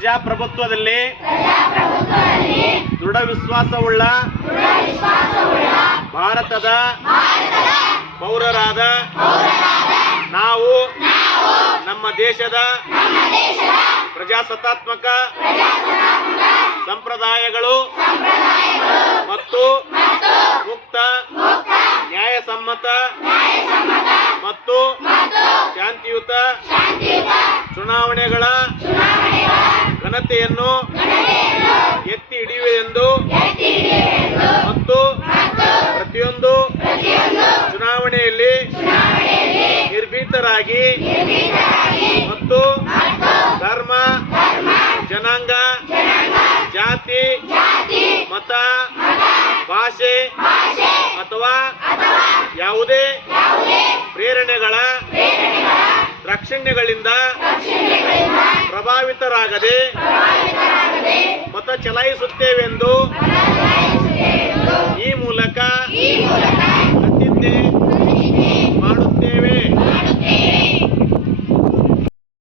ಪ್ರಜಾಪ್ರಭುತ್ವದಲ್ಲಿ ದೃಢ ವಿಶ್ವಾಸವುಳ್ಳ ಭಾರತದ ಪೌರರಾದ ನಾವು ನಮ್ಮ ದೇಶದ ಪ್ರಜಾಸತ್ತಾತ್ಮಕ ಸಂಪ್ರದಾಯಗಳು ಮತ್ತು ಮುಕ್ತ ನ್ಯಾಯಸಮ್ಮತ ಮತ್ತು ಶಾಂತಿಯುತ ಚುನಾವಣೆಗಳ ಘನತೆಯನ್ನು ಎತ್ತಿ ಹಿಡಿಯುವೆಂದು ಮತ್ತು ಪ್ರತಿಯೊಂದು ಚುನಾವಣೆಯಲ್ಲಿ ನಿರ್ಭೀತರಾಗಿ ಮತ್ತು ಧರ್ಮ, ಜನಾಂಗ, ಜಾತಿ, ಮತ, ಭಾಷೆ ಅಥವಾ ಯಾವುದೇ ಪ್ರೇರಣೆಗಳ ದಾಕ್ಷಿಣ್ಯಗಳಿಂದ ಪ್ರಭಾವಿತರಾಗದೆ ಮತ ಚಲಾಯಿಸುತ್ತೇವೆಂದು ಈ ಮೂಲಕ